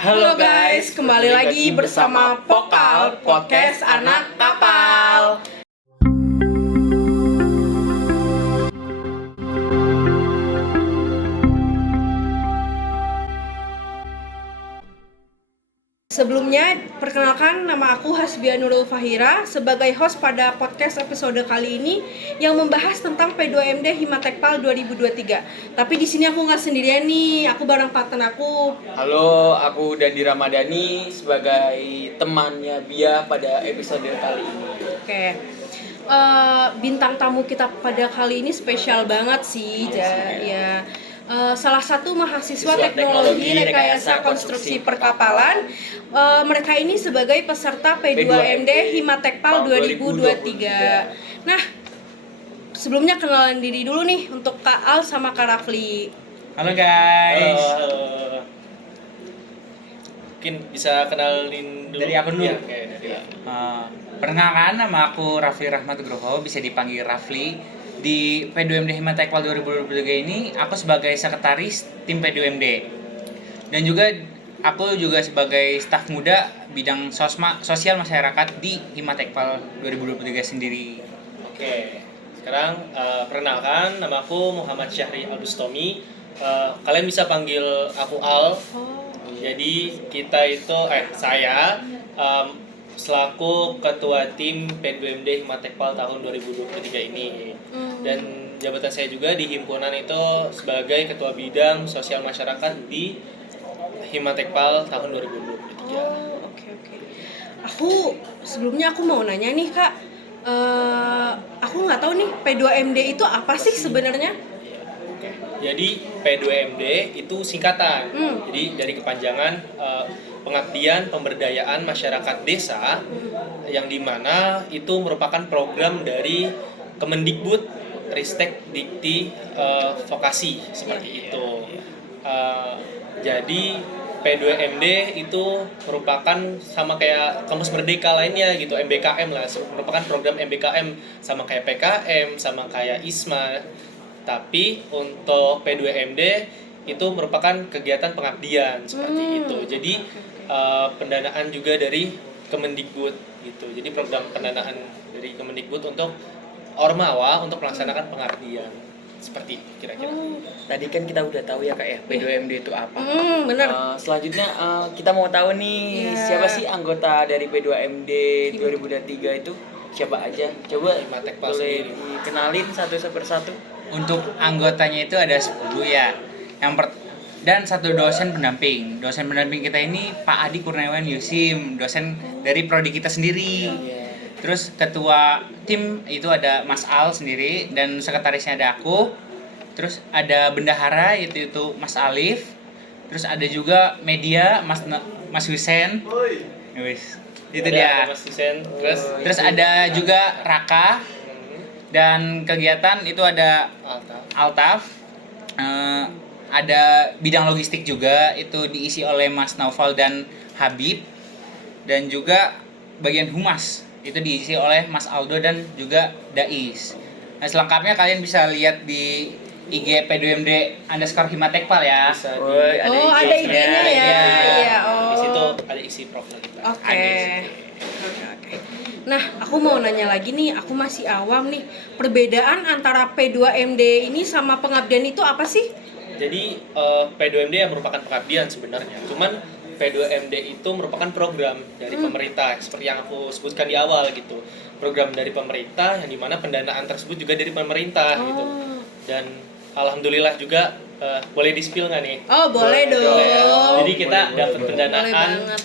Halo guys, kembali lagi bersama Pokal Podcast Anak Kapal. Sebelumnya, perkenalkan nama aku Hasbia Nurul Fahira sebagai host pada podcast episode kali ini yang membahas tentang P2MD Himatekpal 2023. Tapi di sini aku nggak sendirian nih, aku bareng partner aku. Halo, aku Dandi Ramadhani sebagai temannya Bia pada episode kali ini. Oke. Bintang tamu kita pada kali ini spesial banget sih, ya. Salah satu mahasiswa teknologi rekayasa konstruksi perkapalan. Mereka ini sebagai peserta P2MD Himatekpal 2023. Nah, sebelumnya kenalan diri dulu nih untuk Kak Al sama Kak Rafli. Halo guys. Halo. Mungkin bisa kenalin dulu. Dari aku dulu. Ya, dari Perkenalkan, nama aku Rafli Rahmat Groho, bisa dipanggil Rafli. Di P2MD Himatekpal 2023 ini aku sebagai sekretaris tim P2MD. Dan juga aku juga sebagai staf muda bidang sosial masyarakat di Himatekpal 2023 sendiri. Oke. Sekarang perkenalkan, nama aku Muhammad Syahri Albustomi. Kalian bisa panggil aku Al. Jadi kita itu saya selaku ketua tim P2MD Himatekpal tahun 2023 ini. Dan jabatan saya juga di himpunan itu sebagai ketua bidang sosial masyarakat di Himatekpal tahun 2023. Oke. Sebelumnya aku mau nanya nih Kak, aku nggak tahu nih P2MD itu apa sih sebenarnya? Jadi P2MD itu singkatan. Jadi dari kepanjangan Pengabdian Pemberdayaan Masyarakat Desa, yang dimana itu merupakan program dari Kemendikbud Ristek Dikti Vokasi seperti itu. Jadi P2MD itu merupakan sama kayak Kampus Merdeka lainnya gitu, MBKM lah, merupakan program MBKM sama kayak PKM, sama kayak ISMA. Tapi untuk P2MD itu merupakan kegiatan pengabdian seperti itu. Jadi pendanaan juga dari Kemendikbud gitu. Jadi program pendanaan dari Kemendikbud untuk Ormawa untuk melaksanakan pengabdian. Seperti kira-kira. Tadi kan kita udah tahu ya Kak ya, P2MD itu apa. Bener. Selanjutnya kita mau tahu nih siapa sih anggota dari P2MD 2023 itu? Siapa aja? Coba Himatekpal boleh sendiri. dikenalin satu persatu. Untuk anggotanya itu ada 10 ya. Dan satu dosen pendamping. Dosen pendamping kita ini Pak Adi Kurniawan Yusim, dosen dari prodi kita sendiri. Terus ketua tim itu ada Mas Al sendiri dan sekretarisnya ada aku. Terus ada bendahara itu Mas Alif. Terus ada juga media Mas Husen. Itu dia. Mas Husen. Terus ada juga Raka. Dan kegiatan itu ada Altaf. Ada bidang logistik juga, itu diisi oleh Mas Naufal dan Habib. Dan juga bagian humas itu diisi oleh Mas Aldo dan juga Dais. Nah, selengkapnya kalian bisa lihat di IG P2MD_Himatekpal ya. Ada IG-nya ya. Iya. Di situ ada isi profil kita. Oke. Nah, aku mau nanya lagi nih, aku masih awam nih. Perbedaan antara P2MD ini sama pengabdian itu apa sih? Jadi P2MD yang merupakan pengabdian sebenarnya. Cuman P2MD itu merupakan program dari pemerintah, seperti yang aku sebutkan di awal gitu. Program dari pemerintah yang dimana pendanaan tersebut juga dari pemerintah gitu. Dan alhamdulillah juga boleh di-spill nggak nih? Oh, boleh dong. Jadi kita dapat pendanaan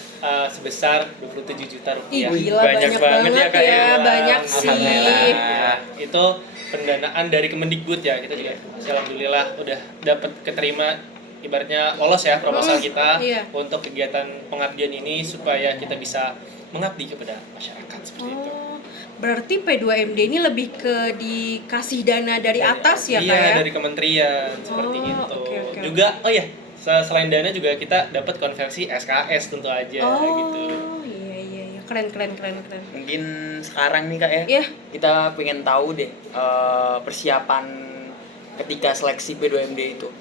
sebesar 27 juta rupiah. Gila, banyak banget ya Kak ya. Banyak sih. Itu pendanaan dari Kemendikbud ya. Kita juga alhamdulillah udah dapat keterima, ibaratnya lolos ya proposal kita untuk kegiatan pengabdian ini supaya kita bisa mengabdi kepada masyarakat seperti itu. Berarti P2MD ini lebih ke dikasih dana dari atas ya Kak ya? Iya, dari kementerian seperti itu. Okay. Juga selain dana juga kita dapat konversi SKS tentu aja gitu. Iya. Keren. Mungkin sekarang nih Kak ya, kita pengen tahu deh persiapan ketika seleksi P2MD itu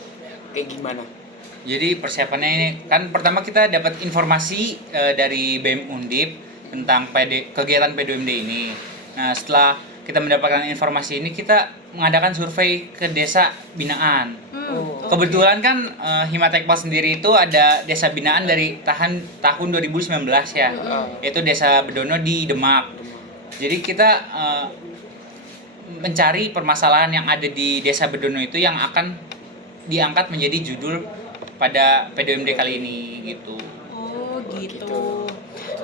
kayak gimana? Jadi persiapannya ini kan pertama kita dapat informasi dari BEM Undip tentang kegiatan P2MD ini. Nah, setelah kita mendapatkan informasi ini, kita mengadakan survei ke desa binaan. Kebetulan kan Himatekpal sendiri itu ada desa binaan dari tahun 2019 ya, yaitu Desa Bedono di Demak. Jadi kita mencari permasalahan yang ada di Desa Bedono itu yang akan diangkat menjadi judul pada P2MD kali ini gitu. Oh gitu.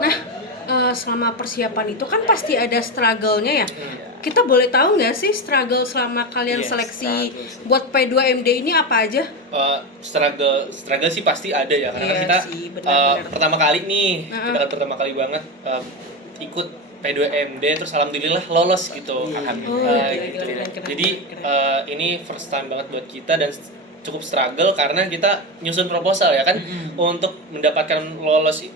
Nah, selama persiapan itu kan pasti ada struggle-nya ya. Kita boleh tahu nggak sih struggle selama kalian seleksi buat P2MD ini apa aja? Struggle sih pasti ada ya, karena Iya kan kita sih, benar-benar. pertama kali nih, kita kan pertama kali banget ikut P2MD, terus alhamdulillah lolos gitu. Alhamdulillah. Gitu. Jadi ini first time banget buat kita dan cukup struggle karena kita nyusun proposal ya kan. Untuk mendapatkan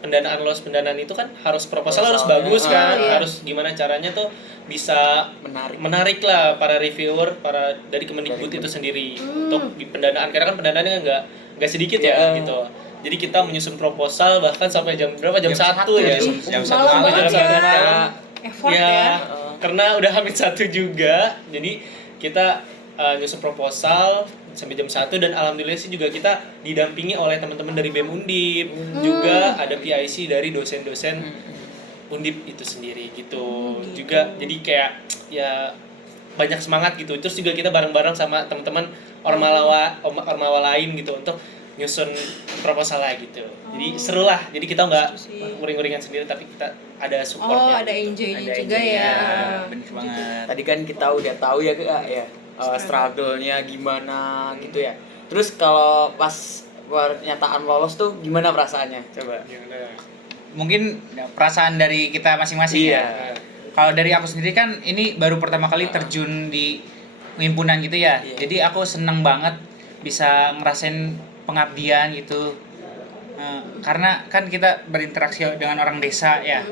pendanaan itu kan harus proposal harus bagus kan, harus gimana caranya tuh bisa menarik lah para reviewer, para dari Kemendikbud itu sendiri untuk di pendanaan, karena kan pendanaannya nggak sedikit ya gitu. Jadi kita menyusun proposal bahkan sampai jam berapa? Jam 1 ya. Jam 1 Malam malam. banget Jam 1 ya. malam. Effort Ya, ya. karena udah hampir 1 juga. Jadi kita nyusun proposal sampai jam 1 dan alhamdulillah sih juga kita didampingi oleh teman-teman dari BEM Undip. Juga ada PIC dari dosen-dosen Undip itu sendiri gitu. Juga jadi kayak ya banyak semangat gitu. Terus juga kita bareng-bareng sama teman-teman ormawa lain gitu untuk nyusun proposal lah gitu. Jadi seru lah. Jadi kita nggak nguring-nguringan sendiri tapi kita ada supportnya. Ada enjoy-nya Ada juga enjoy-nya. ya. Bener banget. Tadi kan kita udah tahu ya Kak ya, struggle-nya gimana gitu ya. Terus kalau pas pernyataan lolos tuh gimana perasaannya? Coba. Mungkin perasaan dari kita masing-masing Iya. ya. Kalau dari aku sendiri kan ini baru pertama kali terjun di himpunan gitu ya. Iya. Jadi aku seneng banget bisa ngerasain pengabdian gitu. Karena kan kita berinteraksi dengan orang desa ya.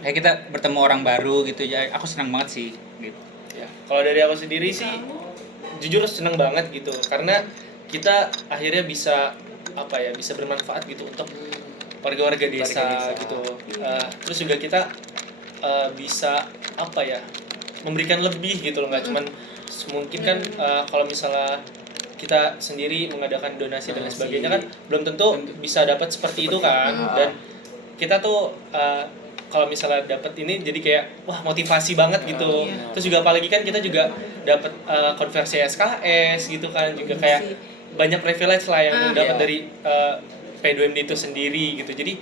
Kayak kita bertemu orang baru gitu ya. Aku senang banget sih gitu. Ya, kalau dari aku sendiri sih jujur seneng banget gitu karena kita akhirnya bisa bisa bermanfaat gitu untuk warga-warga desa gitu. Terus juga kita bisa memberikan lebih gitu loh, nggak cuman mungkin kan kalau misalnya kita sendiri mengadakan donasi dan lain sebagainya kan belum tentu bisa dapat seperti itu kan. Dan kita tuh kalau misalnya dapat ini jadi kayak wah motivasi banget gitu. Terus juga apalagi kan kita juga dapat konversi SKS gitu kan, juga kayak banyak privilege lah yang dapat dari P2MD itu sendiri gitu. Jadi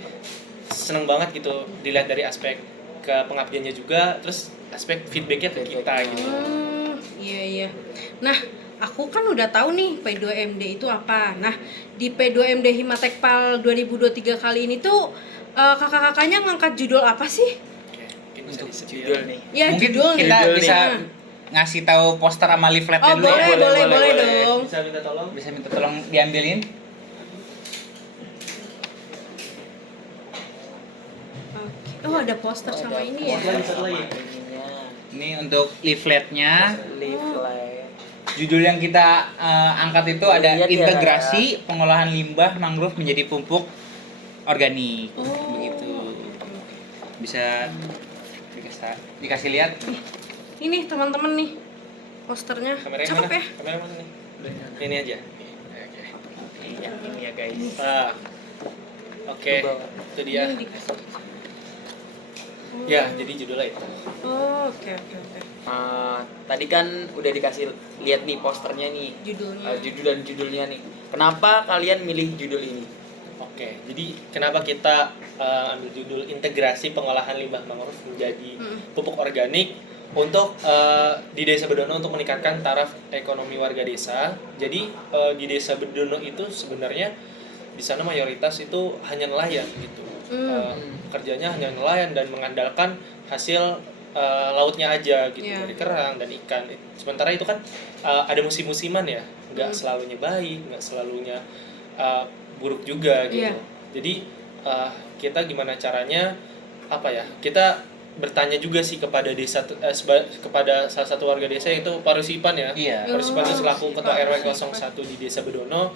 seneng banget gitu dilihat dari aspek ke pengabdiannya juga, terus aspek feedbacknya ke kita gitu. Iya. Nah, aku kan udah tahu nih P2MD itu apa. Nah, di P2MD Himatekpal 2023 kali ini tuh kakak-kakaknya ngangkat judul apa sih? Mungkin bisa Untuk disebut Judul nih. Ya, Mungkin judul nih. kita Judul bisa nih. ngasih tahu poster sama leafletnya Oh, dulu ya. boleh dong. Bisa minta tolong? Bisa minta tolong diambilin. Oke. Oh, ada poster sama ini ya. Ini untuk leafletnya. Leaflet. Judul yang kita angkat itu ada Lihat ya. integrasi pengolahan limbah mangrove menjadi pupuk organik. Oh. Begitu. Bisa dikasih lihat. Ini teman-teman nih posternya. Kameranya Cakep mana? ya? Kamera mana nih? Ini aja. Ini ya guys. Oke, itu dia. Ini dikasih. Ya, jadi judulnya itu. Oh, oke. Tadi kan udah dikasih lihat nih posternya nih, Judulnya. judul dan judulnya nih. Kenapa kalian milih judul ini? Oke, jadi kenapa kita ambil judul integrasi pengolahan limbah mangrove menjadi pupuk organik untuk di Desa Bedono untuk meningkatkan taraf ekonomi warga desa. Jadi di Desa Bedono itu sebenarnya di sana mayoritas itu hanya nelayan gitu. Kerjanya hanya nelayan dan mengandalkan hasil lautnya aja gitu, dari kerang dan ikan. Sementara itu kan ada musim-musiman ya, nggak selalunya baik, nggak selalunya buruk juga gitu. Jadi kita gimana caranya kita bertanya juga sih kepada desa kepada salah satu warga desa yaitu Pak Rusipan ya. Iya. Pak Rusipan itu selaku ketua RW 01 di Desa Bedono.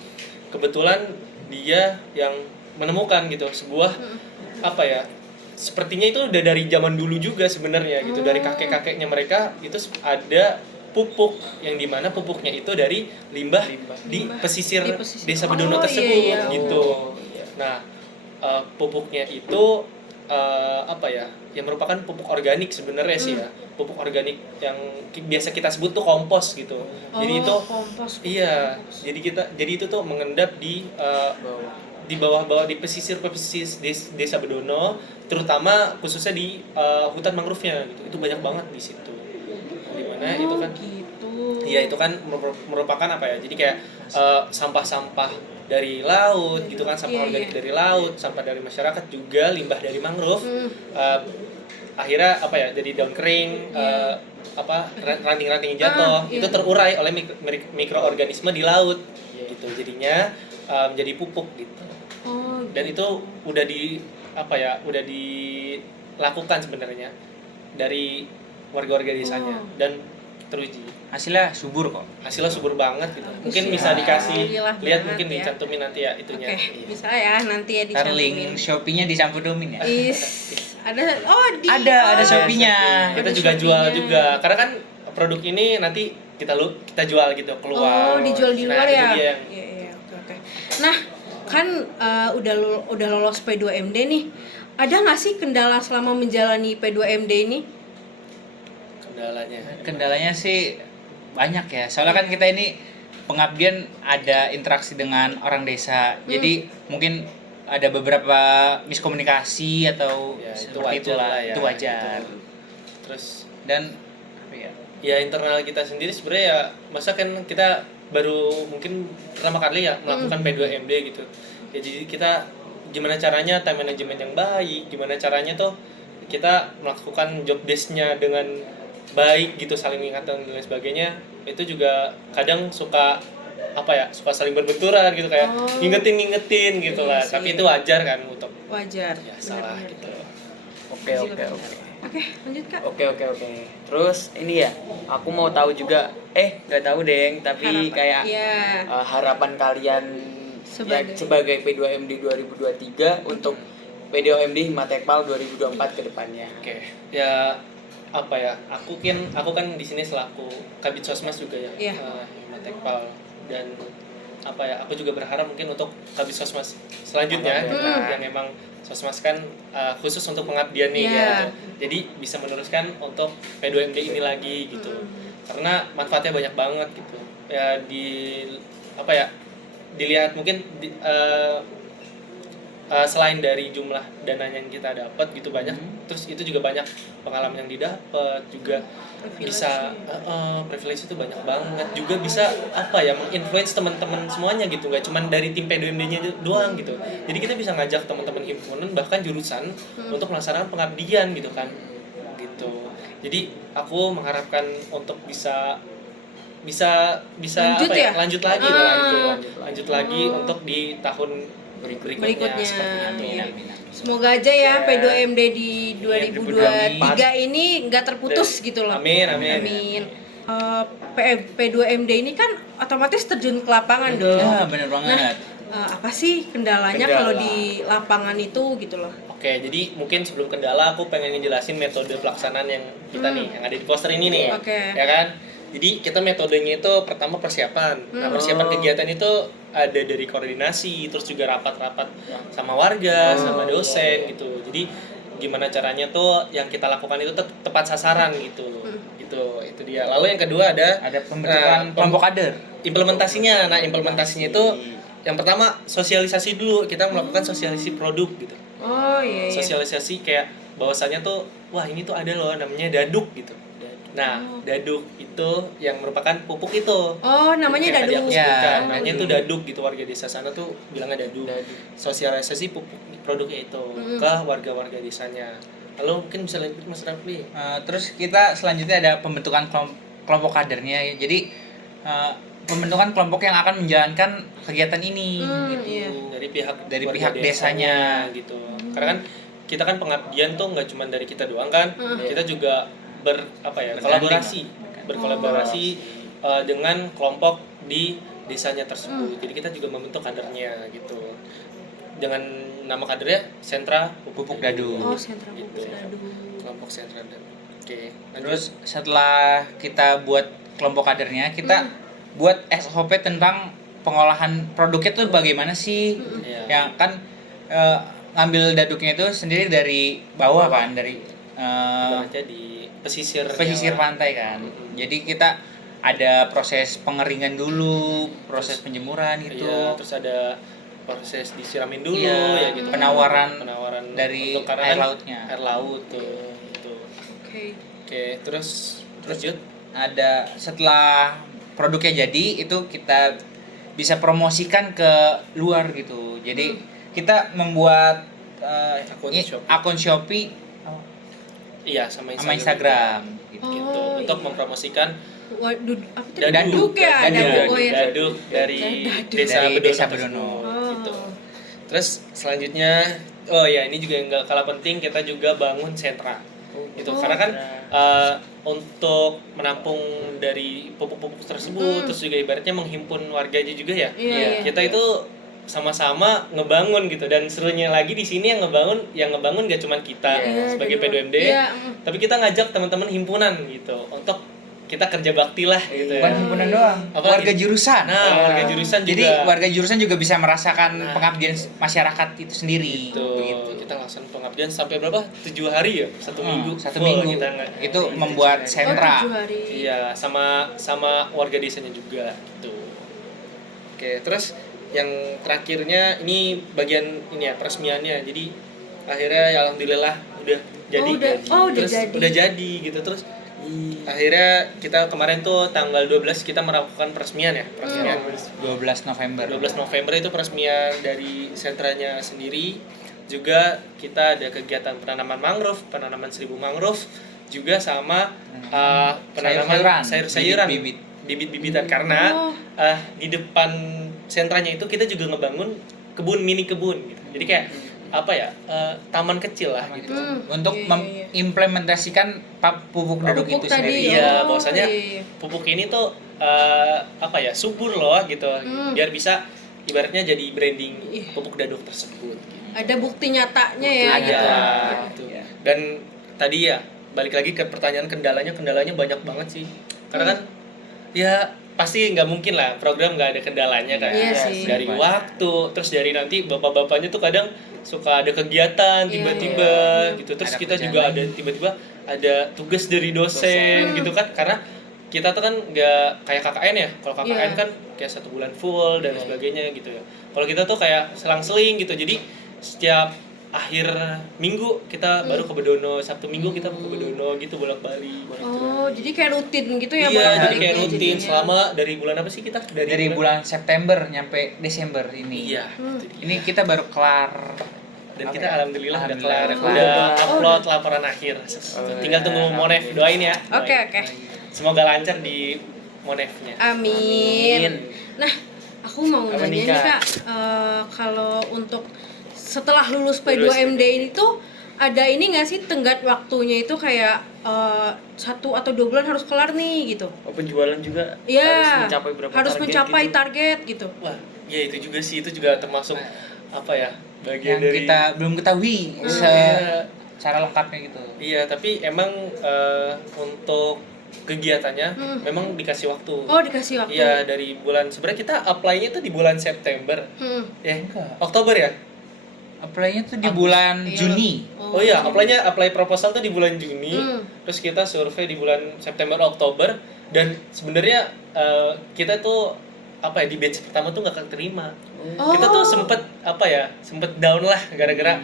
Kebetulan dia yang menemukan gitu sebuah apa ya, sepertinya itu udah dari zaman dulu juga sebenarnya gitu, dari kakek-kakeknya mereka itu ada pupuk yang dimana pupuknya itu dari limbah di pesisir Di pesisir. Desa Bedono Oh, tersebut iya, iya. gitu. Nah, pupuknya itu apa ya, yang merupakan pupuk organik sebenarnya sih ya, pupuk organik yang biasa kita sebut tuh kompos gitu. Jadi itu kompos. iya, jadi itu tuh mengendap di bawah-bawah di pesisir Desa Bedono, terutama khususnya di hutan mangrove-nya gitu. Itu banyak banget di situ. Dimana itu kan gitu. iya, itu kan merupakan apa ya, jadi kayak sampah-sampah dari laut gitu kan, sampah Iya, organik iya. dari laut, sampah dari masyarakat juga, limbah dari mangrove. Akhirnya apa ya, jadi daun kering, ranting-ranting jatuh, iya. itu terurai oleh mikroorganisme di laut gitu, jadinya menjadi pupuk gitu. Oh, Dan itu udah udah dilakukan sebenarnya dari warga-warga desanya, dan teruji Hasilnya subur kok. hasilnya subur banget gitu. Mungkin ya. bisa dikasih Alhamdulillah lihat, banget mungkin ya. dicantumin nanti ya itunya. Oke, Iya. bisa ya nanti ya Ntar link dicantumin. Shopee-nya dicampur-domin ya. Ada Ada Shopee-nya. Kita Ada juga jual Shopee-nya. juga, karena kan produk ini nanti kita jual gitu keluar. Oh, dijual di luar Nah, itu ya? dia yang Iya, iya, oke. Nah, kan udah lolos P2MD nih. Ada nggak sih kendala selama menjalani P2MD ini? kendalanya. Kendalanya sih banyak ya. Soalnya kan kita ini pengabdian ada interaksi dengan orang desa. Jadi mungkin ada beberapa miskomunikasi atau Ya, itu seperti wajar itulah. lah ya, Itu wajar. gitu. Terus Dan apa ya? ya internal kita sendiri sebenarnya ya, masa kan kita baru mungkin pertama kali ya melakukan P2MD gitu ya, jadi kita gimana caranya time management yang baik, gimana caranya tuh kita melakukan job desk-nya dengan baik gitu, saling mengingatkan dan lain sebagainya. Itu juga kadang suka suka saling berbenturan gitu, kayak ngingetin gitu lah, Iya sih. tapi itu wajar kan untuk Wajar. ya salah benar-benar. gitu. Oke. Oke, lanjut Kak. Oke. Terus ini ya, aku mau tahu juga. Nggak tahu deng, tapi Harapan. kayak Iya. harapan kalian sebagai P2MD 2023 untuk P2MD Himatekpal 2024 ke depannya. Oke, ya aku kan di sini selaku Kabid Sosmas juga ya, Iya. Himatekpal, dan aku juga berharap mungkin untuk Kabid Sosmas selanjutnya yang memang Sosmas kan khusus untuk pengabdian nih Iya. gitu. Jadi bisa meneruskan untuk P2MD ini lagi gitu. Karena manfaatnya banyak banget gitu. Ya dilihat mungkin selain dari jumlah dananya yang kita dapat gitu banyak, terus itu juga banyak pengalaman yang didapat juga, bisa privilege itu banyak banget, juga bisa menginfluence teman-teman semuanya gitu, nggak cuma dari tim P2MD-nya doang gitu. Jadi kita bisa ngajak teman-teman himpunan bahkan jurusan untuk melaksanakan pengabdian gitu kan gitu. Jadi aku mengharapkan untuk bisa Lanjut ya? lanjut lagi Ah. lah gitu. Lanjut lagi untuk di tahun berikutnya seperti itu. Iya. Semoga aja ya P2MD di 2023 ini nggak terputus gitu loh. Amin. P2MD ini kan otomatis terjun ke lapangan dong. Ya, bener banget. Apa sih kendalanya kalau di lapangan itu gitu loh? Oke, jadi mungkin sebelum kendala aku pengen ngejelasin metode pelaksanaan yang kita nih, yang ada di poster ini nih. Oke. Ya kan? Jadi kita metodenya itu pertama persiapan. Nah, persiapan kegiatan itu ada dari koordinasi, terus juga rapat-rapat sama warga, sama dosen gitu. Jadi gimana caranya tuh yang kita lakukan itu tepat sasaran gitu. Itu dia. Lalu yang kedua ada Pembentukan kelompok kader. implementasinya. Nah, implementasinya itu yang pertama sosialisasi dulu. Kita melakukan sosialisasi produk gitu. Oh iya. Sosialisasi kayak bahwasannya tuh, wah ini tuh ada loh namanya daduk gitu. Nah, daduk itu yang merupakan pupuk itu. Oh, namanya Yang tadi daduk. aku sebutkan. Ya, Namanya tuh daduk gitu, warga desa sana tuh bilangnya daduk. Sosialisasi pupuk produknya itu ke warga-warga desanya. Lalu mungkin bisa lanjut Mas Rafli. Terus kita selanjutnya ada pembentukan kelompok kadernya. Jadi pembentukan kelompok yang akan menjalankan kegiatan ini gitu. Iya. Dari pihak desanya gitu. Karena kan kita kan pengabdian tuh nggak cuma dari kita doang kan. Kita juga berkolaborasi dengan kelompok di desanya tersebut. Jadi kita juga membentuk kadernya gitu. Dengan nama kadernya Sentra Pupuk Dadu. Oh, sentra Gitu. pupuk dadu. Kelompok Sentra Dadu. Oke, lanjut. Terus setelah kita buat kelompok kadernya, kita buat SOP tentang pengolahan produknya tuh bagaimana sih? Iya. Yang kan ngambil daduknya itu sendiri dari bawah kan, dari Ibaratnya di pesisir pantai kan. Jadi kita ada proses pengeringan dulu, proses penjemuran gitu. Iya, terus ada proses disiramin dulu Iya, ya gitu. penawaran dari untuk karena air kan lautnya. Air laut tuh. Gitu. Oke. Oke, terus lanjut. Ada setelah produknya jadi itu kita bisa promosikan ke luar gitu. Jadi kita membuat akun Shopee Iya, sama sama Instagram. Instagram gitu. Gitu. Oh, Untuk iya. mempromosikan Waduh, apa tadi? Daduk. Daduk ya, daduk. Oh ya. Daduk dari Daduk. Desa Dari Bedono. Desa tersebut. Bedono. Gitu. Oh. Terus selanjutnya, oh ya ini juga yang nggak kalah penting, kita juga bangun sentra. Gitu. Karena kan untuk menampung dari pupuk-pupuk tersebut, terus juga ibaratnya menghimpun warganya juga ya. Iya, iya. Kita itu sama-sama ngebangun gitu, dan serunya lagi di sini yang ngebangun gak cuma kita Iya, sebagai dari P2MD, iya, tapi kita ngajak teman-teman himpunan gitu untuk kita kerja bakti lah gitu ya. Bukan himpunan doang, Apa warga lagi? jurusan. Nah, warga jurusan Jadi juga. warga jurusan juga bisa merasakan Nah. pengabdian masyarakat itu sendiri. Tuh, Begitu. kita laksanakan pengabdian sampai berapa? 7 hari ya? 1 minggu. Satu full minggu. kita Itu di membuat desa. sentra. Oh, 7 hari. Iya, sama warga desanya juga gitu. Oke, terus yang terakhirnya ini bagian ini ya, peresmiannya. Jadi akhirnya ya alhamdulillah udah jadi. udah Terus jadi. udah jadi gitu. Terus akhirnya kita kemarin tuh tanggal 12 kita melakukan peresmian ya, peresmian 12 November. 12 November itu peresmian dari sentranya sendiri. Juga kita ada kegiatan penanaman mangrove, penanaman 1000 mangrove, juga sama penanaman sayur-sayuran, bibit-bibitan, karena di depan sentranya itu kita juga ngebangun mini kebun gitu. Jadi kayak apa ya, taman kecil lah gitu. Untuk Iya, iya, iya. mengimplementasikan pupuk daduk Pupuk itu tadi. sendiri. Iya, Oh, bahwasanya iya. pupuk ini tuh apa ya, subur loh gitu, biar bisa ibaratnya jadi branding Iya. pupuk daduk tersebut. Ada bukti nyatanya ya Ada gitu. gitu. Dan tadi ya balik lagi ke pertanyaan kendalanya banyak banget sih. Karena kan ya pasti nggak mungkin lah program nggak ada kendalanya kan. Iya sih. Dari waktu, terus dari nanti bapak-bapaknya tuh kadang suka ada kegiatan Iya, tiba-tiba gitu. Terus Ada kita kerjaan juga lain. ada tiba-tiba ada tugas dari dosen gitu kan, karena kita tuh kan nggak kayak KKN ya. Kalau KKN Iya. kan kayak 1 bulan full dan sebagainya gitu ya. Kalau kita tuh kayak selang-seling gitu. Jadi setiap akhir minggu kita baru ke Bedono, Sabtu Minggu kita ke Bedono gitu, bolak-balik. Oh, jadi kayak rutin gitu ya Iya, jadi bolak-baliknya kayak rutin jadinya. selama dari bulan apa sih kita? Dari bulan September nyampe Desember ini. Iya, itu dia. Ini kita baru kelar. Dan Apa kita ya? alhamdulillah udah kelar, Alhamdulillah. udah upload laporan akhir. Tinggal tunggu Monef, doain ya. Oke, Doain. oke. Semoga lancar di Monefnya. Amin. Nah, aku mau Apa nanya nih, nih Kak? Kak, kalau untuk setelah lulus P2MD ini tuh ada ini nggak sih tenggat waktunya itu kayak 1 atau 2 bulan harus kelar nih gitu? Oh, penjualan juga Iya. harus mencapai berapa target gitu. Wah, ya itu juga sih, itu juga termasuk apa ya? Bagian Yang dari kita belum ketahui Iya. secara lengkapnya gitu. Iya, tapi emang untuk kegiatannya memang dikasih waktu. Oh, dikasih waktu. Iya, dari bulan sebenarnya kita apply-nya tuh di bulan September. Enggak. Oktober ya? Apply-nya tuh di bulan Iya. Juni. Oh iya, apply proposal tuh di bulan Juni. Terus kita survei di bulan September Oktober, dan sebenarnya kita tuh apa ya, di batch pertama tuh nggak keterima. Kita tuh sempet down lah gara-gara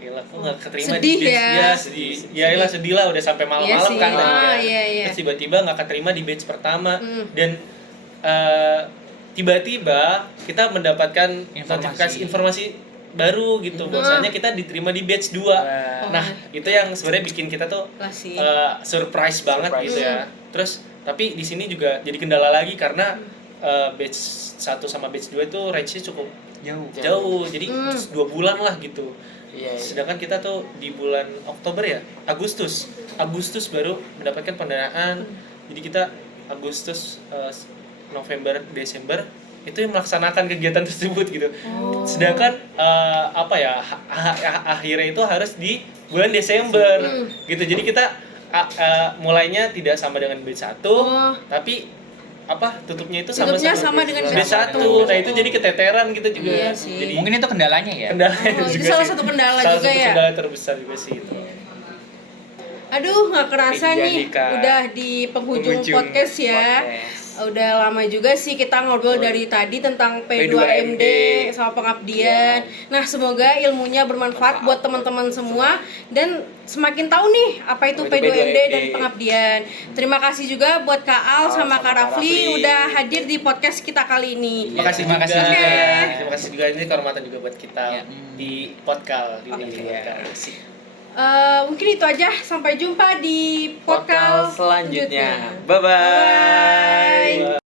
gila kok nggak keterima Sedih di batch. ya. Ya, sedih. Ya iyalah, sedih lah, udah sampai malam-malam Iya sih. kan. Iya. Terus tiba-tiba nggak keterima di batch pertama, dan tiba-tiba kita mendapatkan notifikasi informasi baru gitu, bahwasanya kita diterima di batch 2. Nah, itu yang sebenarnya bikin kita tuh Klasik. surprise banget gitu ya. Terus tapi di sini juga jadi kendala lagi karena batch 1 sama batch 2 itu range-nya cukup jauh. Jadi 2 bulan lah gitu. Iya. Sedangkan kita tuh di bulan Oktober ya, Agustus baru mendapatkan pendanaan. Jadi kita Agustus, November, Desember itu yang melaksanakan kegiatan tersebut gitu. Oh. Sedangkan akhirnya itu harus di bulan Desember gitu. Jadi kita mulainya tidak sama dengan B1, Oh. tapi tutupnya itu Tutupnya sama dengan B1. Nah, itu jadi keteteran gitu juga. Iya sih. Jadi Mungkin itu kendalanya ya. kendalanya Oh, itu juga salah sih. satu kendala Salah juga satu ya? kendala terbesar juga sih itu. Aduh, nggak kerasa Iya nih, nih, Kak. udah di penghujung podcast ya. Podcast. Udah lama juga sih kita ngobrol dari tadi tentang P2MD sama pengabdian. Nah, semoga ilmunya bermanfaat buat teman-teman semua dan semakin tahu nih apa itu P2MD dan pengabdian. Terima kasih juga buat Kak Al sama Kak Rafli udah hadir di podcast kita kali ini. Terima kasih terima juga. kasih juga. Terima kasih juga, ini kehormatan juga buat kita Ya. di podcast di Oke. podcast. Mungkin itu aja, sampai jumpa di Podcast podcast selanjutnya. selanjutnya. Bye-bye. Bye.